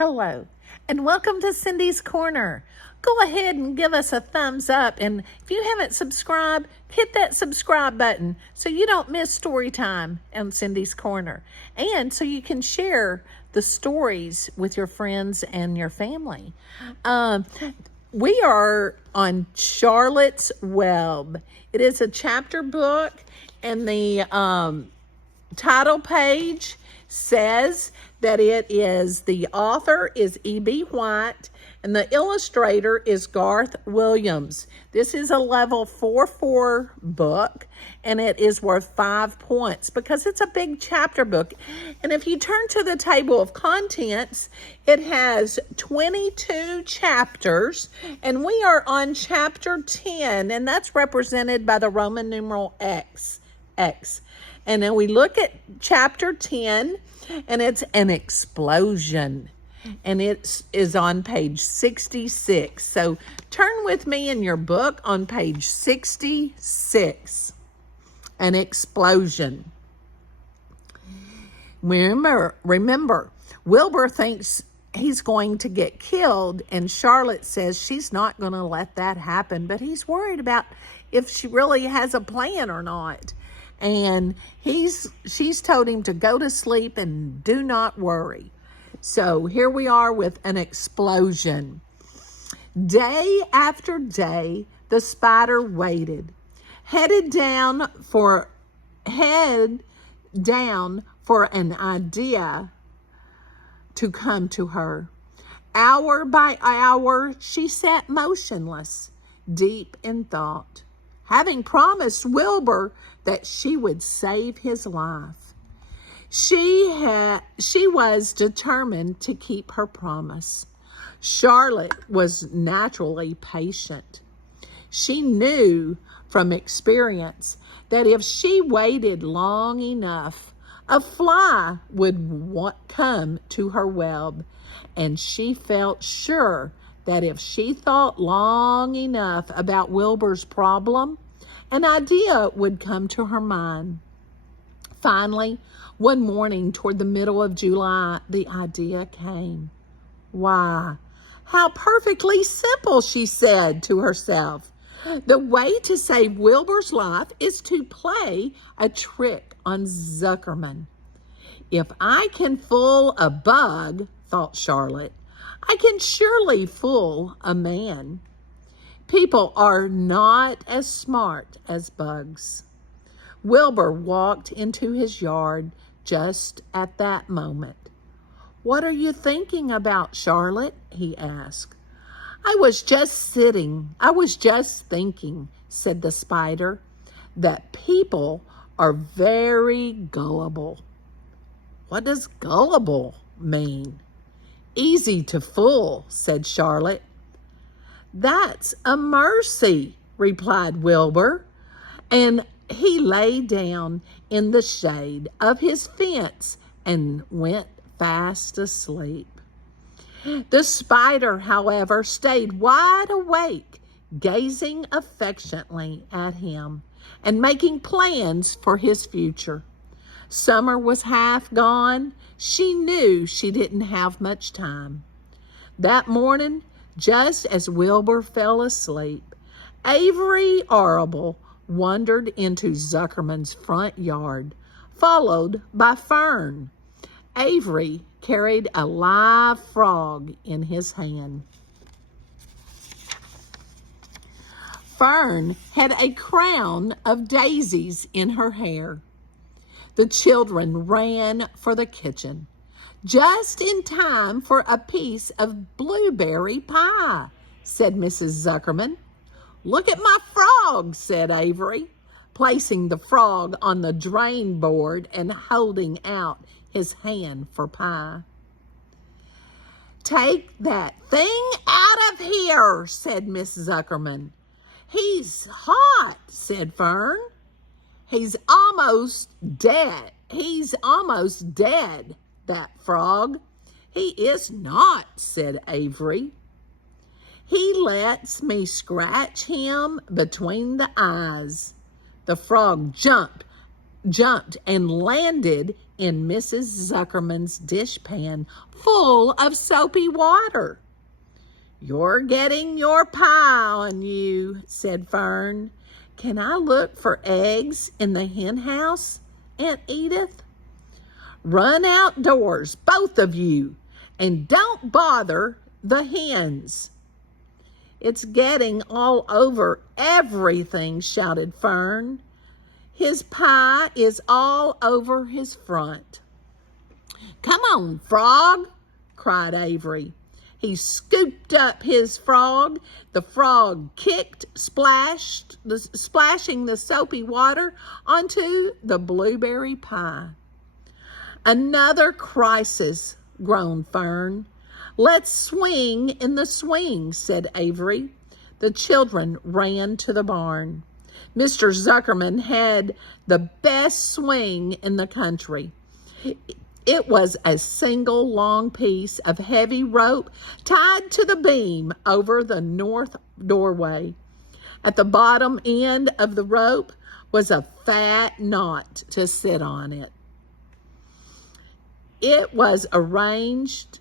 Hello, and welcome to Cindy's Corner. Go ahead and give us a thumbs up, and if you haven't subscribed, hit that subscribe button so you don't miss story time on Cindy's Corner, and so you can share the stories with your friends and your family. We are on Charlotte's Web. It is a chapter book, and the title page says that the author is E.B. White and the illustrator is Garth Williams. This is a level 4 book, and it is worth 5 points because it's a big chapter book. And if you turn to the table of contents, it has 22 chapters, and we are on chapter 10, and that's represented by the Roman numeral X. And then we look at chapter 10, and it's an explosion. And it is on page 66. So turn with me in your book on page 66. An explosion. Remember, Wilbur thinks he's going to get killed, and Charlotte says she's not going to let that happen, but he's worried about if she really has a plan or not. And she's told him to go to sleep and do not worry. So here we are with an explosion. Day after day, the spider waited, head down for an idea to come to her. Hour by hour, she sat motionless, deep in thought, having promised Wilbur that she would save his life. She was determined to keep her promise. Charlotte was naturally patient. She knew from experience that if she waited long enough, a fly would come to her web, and she felt sure that if she thought long enough about Wilbur's problem, an idea would come to her mind. Finally, one morning toward the middle of July, the idea came. Why, how perfectly simple, she said to herself. The way to save Wilbur's life is to play a trick on Zuckerman. If I can fool a bug, thought Charlotte, I can surely fool a man. People are not as smart as bugs. Wilbur walked into his yard just at that moment. What are you thinking about, Charlotte? He asked. I was just thinking, said the spider, that people are very gullible. What does gullible mean? Easy to fool, said Charlotte. That's a mercy, replied Wilbur, and he lay down in the shade of his fence and went fast asleep. The spider, however, stayed wide awake, gazing affectionately at him and making plans for his future. Summer was half gone. She knew she didn't have much time. That morning, just as Wilbur fell asleep, Avery Arable wandered into Zuckerman's front yard, followed by Fern. Avery carried a live frog in his hand. Fern had a crown of daisies in her hair. The children ran for the kitchen, just in time for a piece of blueberry pie, said Mrs. Zuckerman. Look at my frog, said Avery, placing the frog on the drain board and holding out his hand for pie. Take that thing out of here, said Miss Zuckerman. He's hot, said Fern. He's almost dead, that frog. He is not, said Avery. He lets me scratch him between the eyes. The frog jumped jumped and landed in Mrs. Zuckerman's dishpan full of soapy water. "You're getting your pie on you," said Fern. "Can I look for eggs in the hen house, Aunt Edith?" "Run outdoors, both of you, and don't bother the hens." "It's getting all over everything," shouted Fern. "His pie is all over his front." "Come on, Frog," cried Avery. He scooped up his frog. The frog kicked, splashing the soapy water onto the blueberry pie. "Another crisis," groaned Fern. "Let's swing in the swing," said Avery. The children ran to the barn. Mr. Zuckerman had the best swing in the country. It was a single long piece of heavy rope tied to the beam over the north doorway. At the bottom end of the rope was a fat knot to sit on it. It was arranged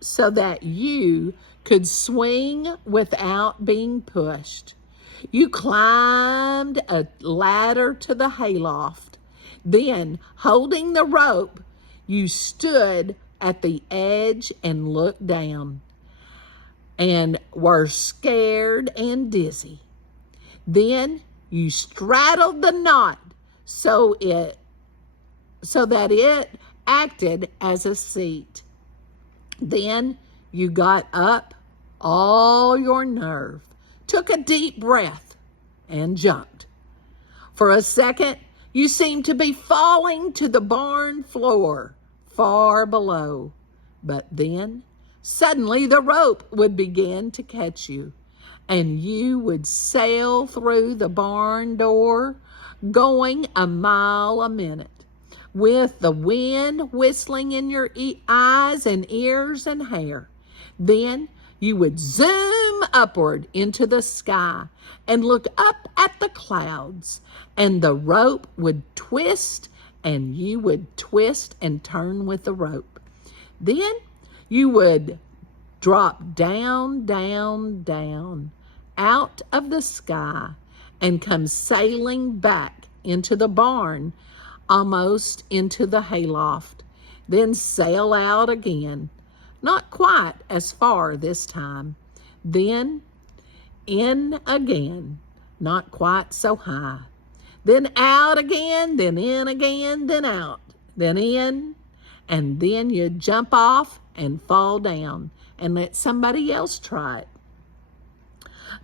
so that you could swing without being pushed. You climbed a ladder to the hayloft. Then, holding the rope, you stood at the edge and looked down and were scared and dizzy. Then you straddled the knot so that it acted as a seat. Then you got up all your nerve, took a deep breath, and jumped. For a second, you seemed to be falling to the barn floor far below. But then, suddenly the rope would begin to catch you, and you would sail through the barn door, going a mile a minute, with the wind whistling in your eyes and ears and hair. Then you would zoom upward into the sky and look up at the clouds, and the rope would twist, and you would twist and turn with the rope. Then you would drop down, down, down out of the sky and come sailing back into the barn, almost into the hayloft, then sail out again, not quite as far this time, then in again, not quite so high, then out again, then in again, then out, then in, and then you jump off and fall down and let somebody else try it.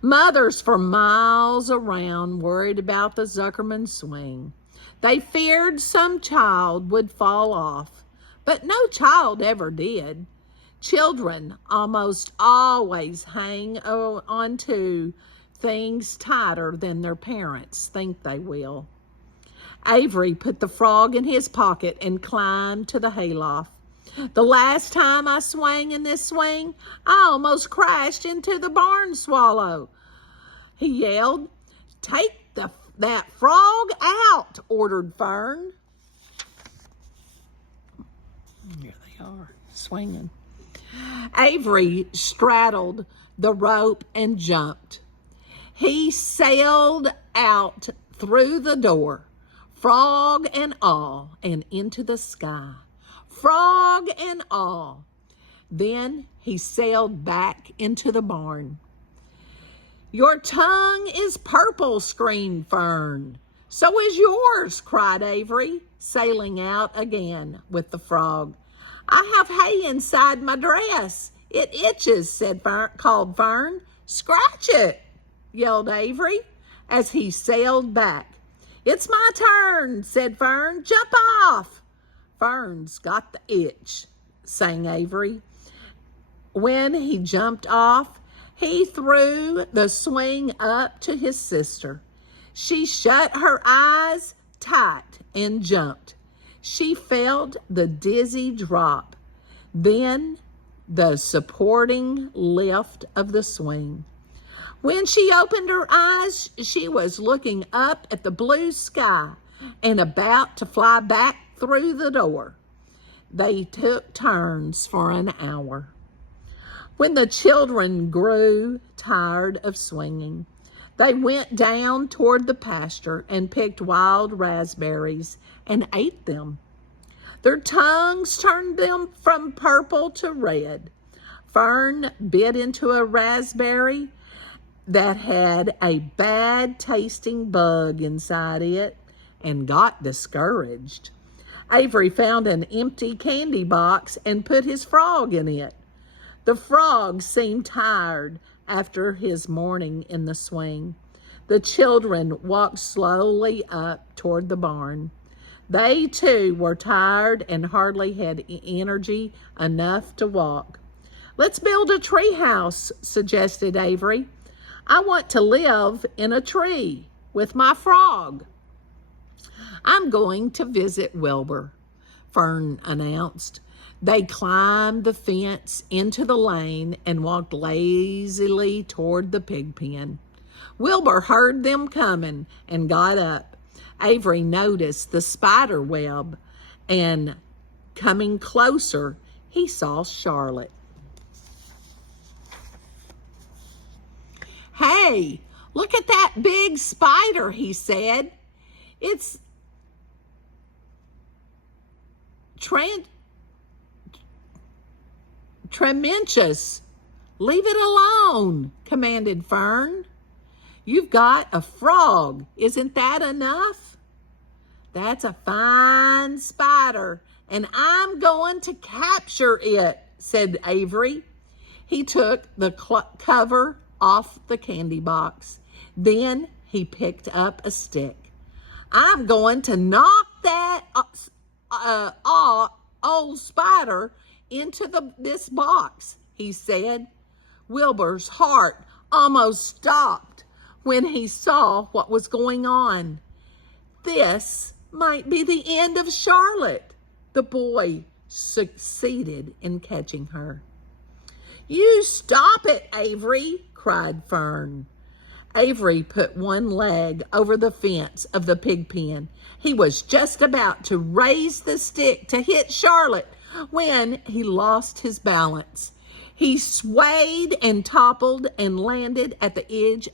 Mothers for miles around worried about the Zuckerman swing. They feared some child would fall off, but no child ever did. Children almost always hang on to things tighter than their parents think they will. Avery put the frog in his pocket and climbed to the hayloft. "The last time I swung in this swing, I almost crashed into the barn swallow," he yelled. "Take that frog out," ordered Fern. Here they are, swinging. Avery straddled the rope and jumped. He sailed out through the door, frog and all, and into the sky, frog and all. Then he sailed back into the barn. "Your tongue is purple," screamed Fern. "So is yours," cried Avery, sailing out again with the frog. "I have hay inside my dress. It itches," called Fern. "Scratch it," yelled Avery as he sailed back. "It's my turn," said Fern. "Jump off." "Fern's got the itch," sang Avery. When he jumped off, he threw the swing up to his sister. She shut her eyes tight and jumped. She felt the dizzy drop, then the supporting lift of the swing. When she opened her eyes, she was looking up at the blue sky and about to fly back through the door. They took turns for an hour. When the children grew tired of swinging, they went down toward the pasture and picked wild raspberries and ate them. Their tongues turned them from purple to red. Fern bit into a raspberry that had a bad-tasting bug inside it and got discouraged. Avery found an empty candy box and put his frog in it. The frog seemed tired after his morning in the swing. The children walked slowly up toward the barn. They too were tired and hardly had energy enough to walk. "Let's build a tree house," suggested Avery. "I want to live in a tree with my frog." "I'm going to visit Wilbur," Fern announced. They climbed the fence into the lane and walked lazily toward the pig pen. Wilbur heard them coming and got up. Avery noticed the spider web, and coming closer, he saw Charlotte. "Hey, look at that big spider," he said. "It's tremendous." "Leave it alone," commanded Fern. "You've got a frog. Isn't that enough?" "That's a fine spider, and I'm going to capture it," said Avery. He took the cover off the candy box. Then he picked up a stick. "I'm going to knock that old spider into this box," he said. Wilbur's heart almost stopped when he saw what was going on. This might be the end of Charlotte. The boy succeeded in catching her. "You stop it, Avery," cried Fern. Avery put one leg over the fence of the pig pen. He was just about to raise the stick to hit Charlotte when he lost his balance. He swayed and toppled and landed at the edge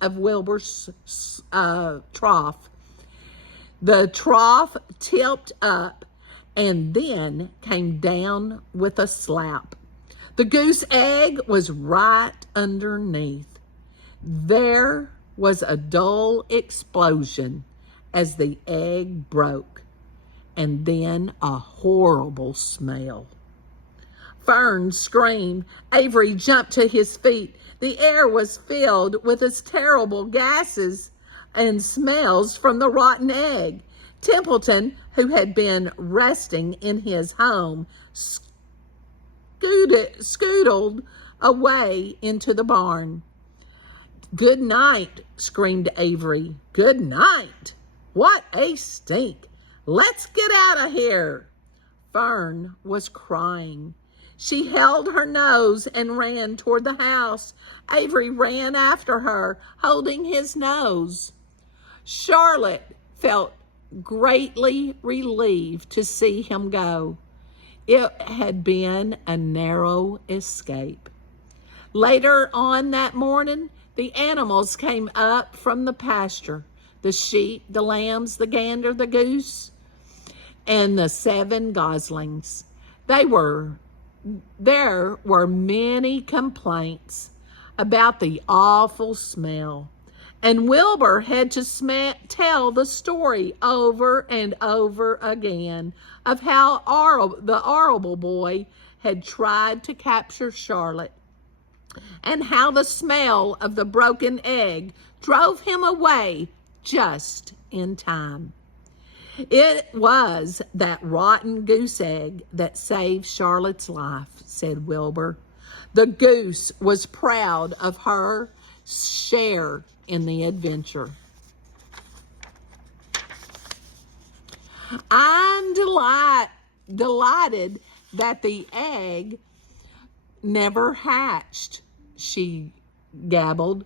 of Wilbur's trough. The trough tipped up and then came down with a slap. The goose egg was right underneath. There was a dull explosion as the egg broke, and then a horrible smell. Fern screamed. Avery jumped to his feet. The air was filled with its terrible gases and smells from the rotten egg. Templeton, who had been resting in his home, scootled away into the barn. "Good night," screamed Avery. "Good night. What a stink. Let's get out of here." Fern was crying. She held her nose and ran toward the house. Avery ran after her, holding his nose. Charlotte felt greatly relieved to see him go. It had been a narrow escape. Later on that morning, the animals came up from the pasture. The sheep, the lambs, the gander, the goose, and the 7 goslings. There were many complaints about the awful smell, and Wilbur had to tell the story over and over again of how the horrible boy had tried to capture Charlotte, and how the smell of the broken egg drove him away just in time. "It was that rotten goose egg that saved Charlotte's life," said Wilbur. The goose was proud of her share in the adventure. "I'm delighted that the egg never hatched," she gabbled.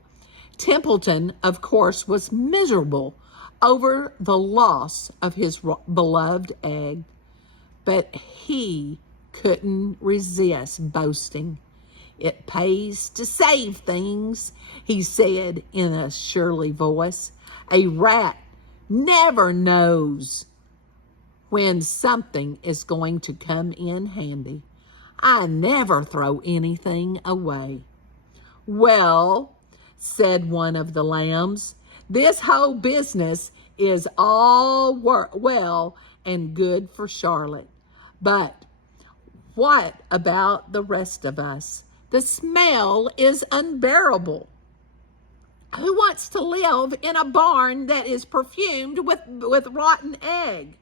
Templeton, of course, was miserable over the loss of his beloved egg, but he couldn't resist boasting. "It pays to save things," he said in a surly voice. "A rat never knows when something is going to come in handy. I never throw anything away." "Well," said one of the lambs, "this whole business is all well and good for Charlotte, but what about the rest of us? The smell is unbearable. Who wants to live in a barn that is perfumed with rotten egg?"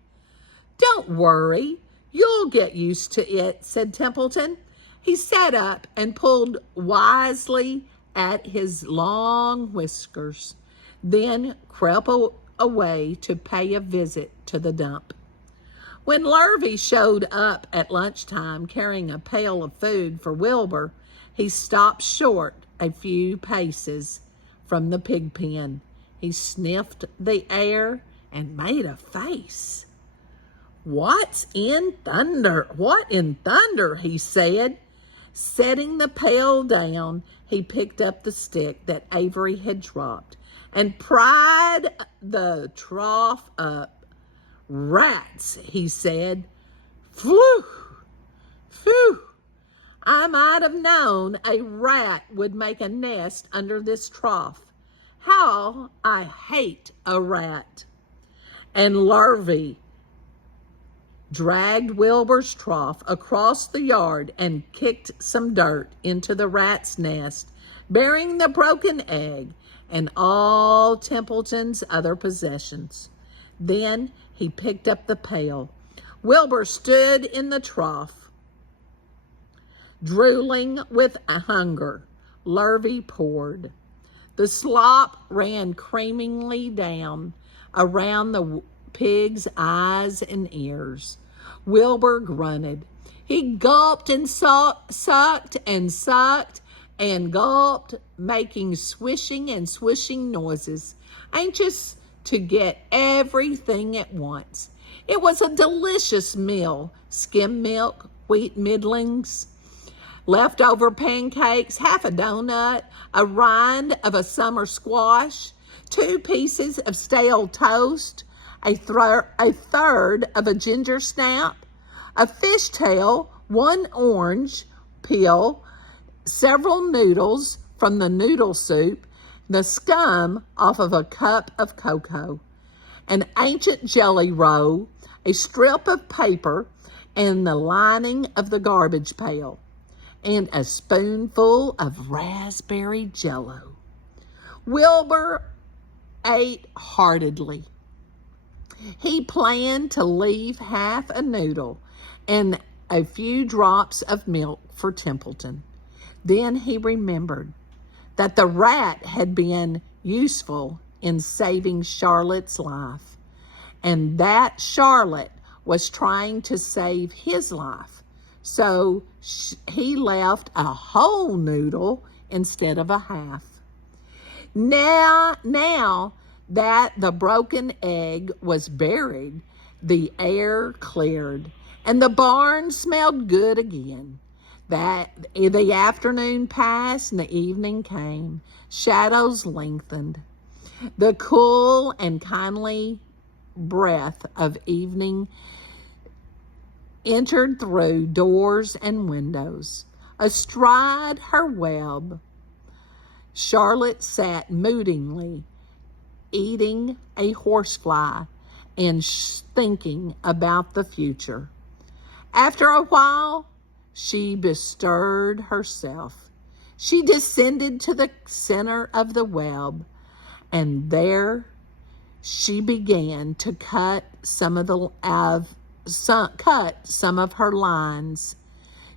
"Don't worry, you'll get used to it," said Templeton. He sat up and pulled wisely at his long whiskers, then crept away to pay a visit to the dump. When Lurvy showed up at lunchtime carrying a pail of food for Wilbur, he stopped short a few paces from the pig pen. He sniffed the air and made a face. What in thunder, he said. Setting the pail down, he picked up the stick that Avery had dropped and pried the trough up. "Rats," he said. "Phew, phew. I might have known a rat would make a nest under this trough. How I hate a rat." And Lurvy dragged Wilbur's trough across the yard and kicked some dirt into the rat's nest, bearing the broken egg and all Templeton's other possessions. Then he picked up the pail. Wilbur stood in the trough, drooling with hunger. Lurvy poured. The slop ran creamingly down around the pig's eyes and ears. Wilbur grunted. He gulped and sucked and sucked and gulped, making swishing and swishing noises, anxious to get everything at once. It was a delicious meal: skim milk, wheat middlings, leftover pancakes, half a donut, a rind of a summer squash, 2 pieces of stale toast, a third of a ginger snap, a fishtail, 1 orange peel, several noodles from the noodle soup, the scum off of a cup of cocoa, an ancient jelly roll, a strip of paper, and the lining of the garbage pail, and a spoonful of raspberry jello. Wilbur ate heartily. He planned to leave half a noodle and a few drops of milk for Templeton. Then he remembered that the rat had been useful in saving Charlotte's life, and that Charlotte was trying to save his life. So he left a whole noodle instead of a half. Now that the broken egg was buried, the air cleared, and the barn smelled good again. The afternoon passed and the evening came. Shadows lengthened. The cool and kindly breath of evening entered through doors and windows. Astride her web, Charlotte sat moodily, eating a horsefly and thinking about the future. After a while, she bestirred herself. She descended to the center of the web, and there she began to cut some of her lines.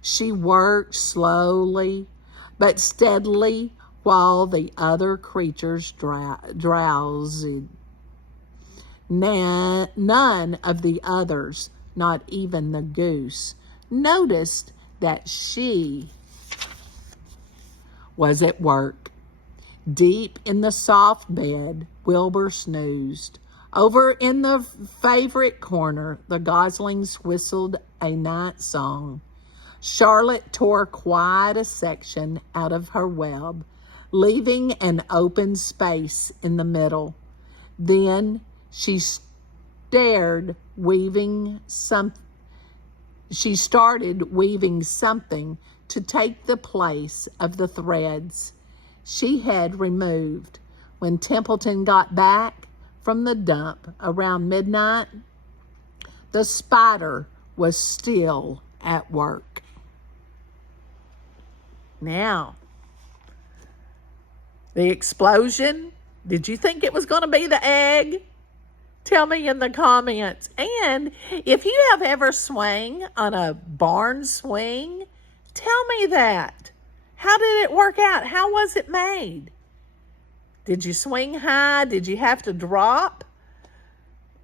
She worked slowly but steadily while the other creatures drowsed. None of the others, not even the goose, noticed that she was at work. Deep in the soft bed, Wilbur snoozed. Over in the favorite corner, the goslings whistled a night song. Charlotte tore quite a section out of her web, leaving an open space in the middle. Then she started weaving something to take the place of the threads she had removed. When Templeton got back from the dump around midnight, the spider was still at work. Now, the explosion, did you think it was going to be the egg? Tell me in the comments. And if you have ever swung on a barn swing, tell me that. How did it work out? How was it made? Did you swing high? Did you have to drop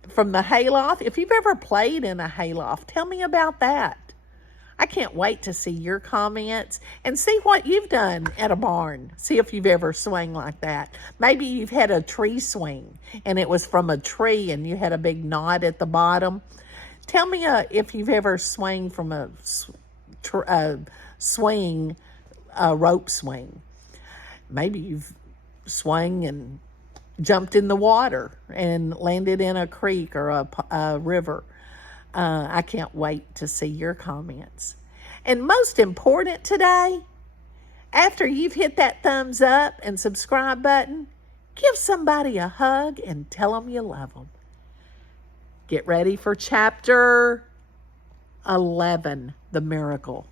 from the hayloft? If you've ever played in a hayloft, tell me about that. I can't wait to see your comments and see what you've done at a barn. See if you've ever swung like that. Maybe you've had a tree swing and it was from a tree and you had a big knot at the bottom. Tell me if you've ever swung from a rope swing. Maybe you've swung and jumped in the water and landed in a creek or a river. I can't wait to see your comments. And most important today, after you've hit that thumbs up and subscribe button, give somebody a hug and tell them you love them. Get ready for chapter 11, The Miracle.